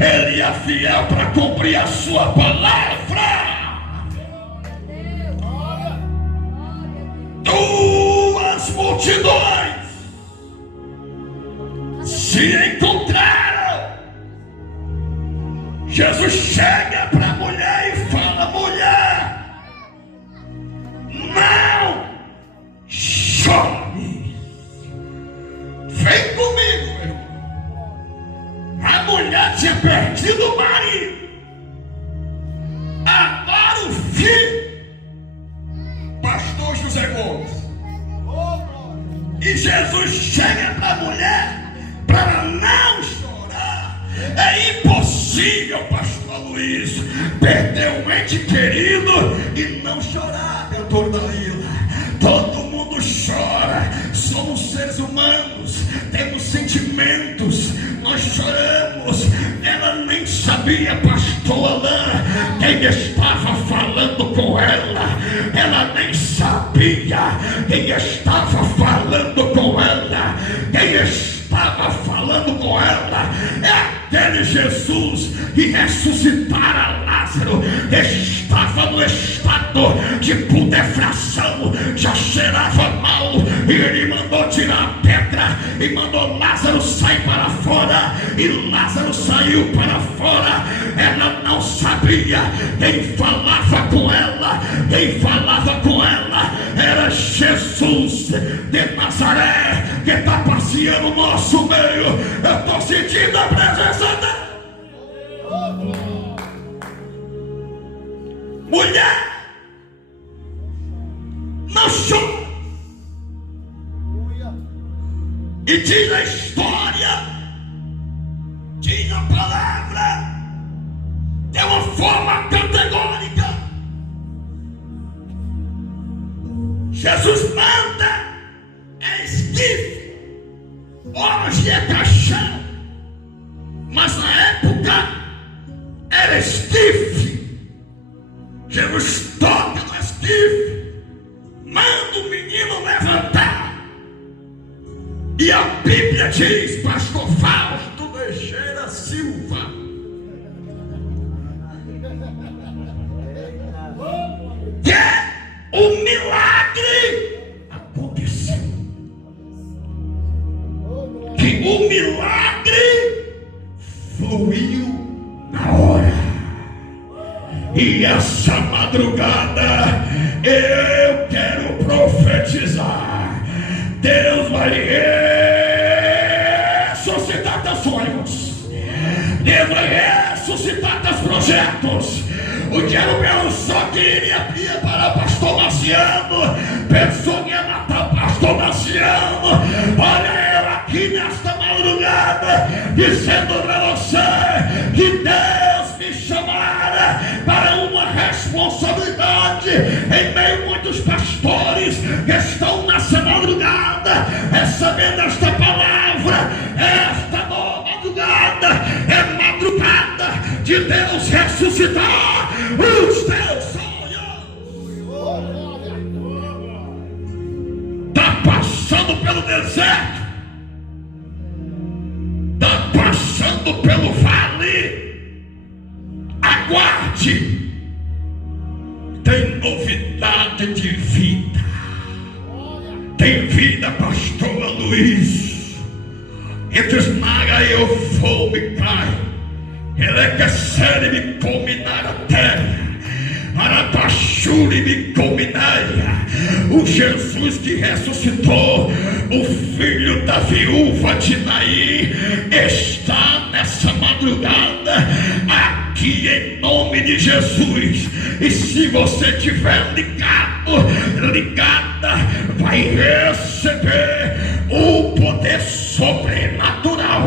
Ele é fiel para cumprir a sua palavra. Duas multidões se encontraram. Jesus chega para a mulher e fala: mulher, não chore. Vem comigo, meu irmão. A mulher tinha perdido o marido, agora o filho. Pastor José Gomes. E Jesus chega para a mulher para ela não chorar. É impossível, pastor Luiz, perder um ente querido e não chorar, doutor Dalila. Todo mundo chora. Somos seres humanos, temos sentimentos, nós choramos. Ela nem sabia, pastor Alain, quem estava falando com ela. Ela nem sabia quem estava falando com ela. Quem estava falando com ela é aquele Jesus que ressuscitara Lázaro. Estava no estado de putrefação, já cheirava mal, e ele mandou tirar a pedra e mandou Lázaro sair para fora, e Lázaro saiu para fora. Ela não sabia quem falava com ela. Quem falava com ela era Jesus de Nazaré, que está passeando no nosso meio. Eu estou sentindo a presença dela. Mulher, não chore. E diz a história, diz a palavra, de uma forma categórica. Jesus manda, é esquife, hoje é caixão, mas na época era esquife. Jesus toca no esquife, manda o menino levantar. E a Bíblia diz, pastor Fausto Teixeira Silva, que o milagre aconteceu. Que o milagre fluiu na hora. E essa madrugada eu quero profetizar. Deus vai ressuscitar teus sonhos. Deus vai ressuscitar teus projetos. O diabo pensou que iria para o pastor Marciano, pensou que ia matar o pastor Marciano. Olha eu aqui nesta madrugada, dizendo para você que Deus me chamara para uma responsabilidade em meio a muitos pastores que estão nessa madrugada recebendo esta palavra. Esta madrugada é madrugada de Deus ressuscitar os teus sonhos. Está passando pelo deserto, está passando pelo vale. Aguarde, tem novidade de vida. Tem vida, pastor Luiz. Entre esmaga e eu vou me cai. Ele é que sério me combinar a terra. Arabachuri me combinaia. O Jesus que ressuscitou o filho da viúva de Naim está nessa madrugada aqui em nome de Jesus. E se você estiver ligada, vai receber o poder sobrenatural.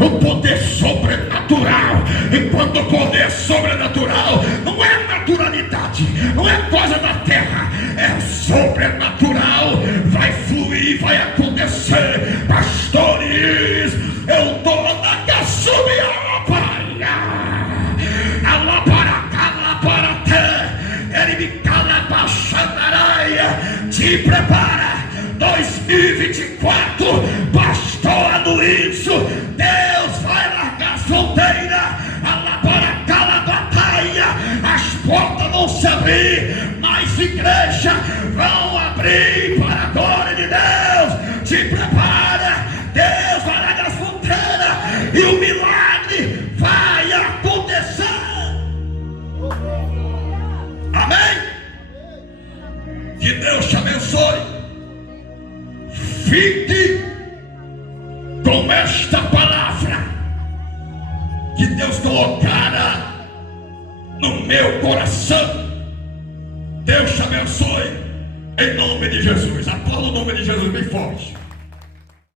O poder sobrenatural. E quando o poder sobrenatural não é naturalidade, não é coisa da terra, é sobrenatural, vai fluir, vai acontecer. Pastores, eu dou na caçubia, alá para cá, lá para té, ele me cala baixandaraia. Te prepara, 2024, pastor Luiz, Deus vai largar a fronteira, abrir, mais igreja vão abrir para a glória de Deus. Se prepara, Deus vai lá das fronteiras e o milagre vai acontecer. Amém? Que Deus te abençoe. Fique com esta palavra que Deus colocara no meu coração. Deus te abençoe em nome de Jesus. Aplauda o nome de Jesus bem forte.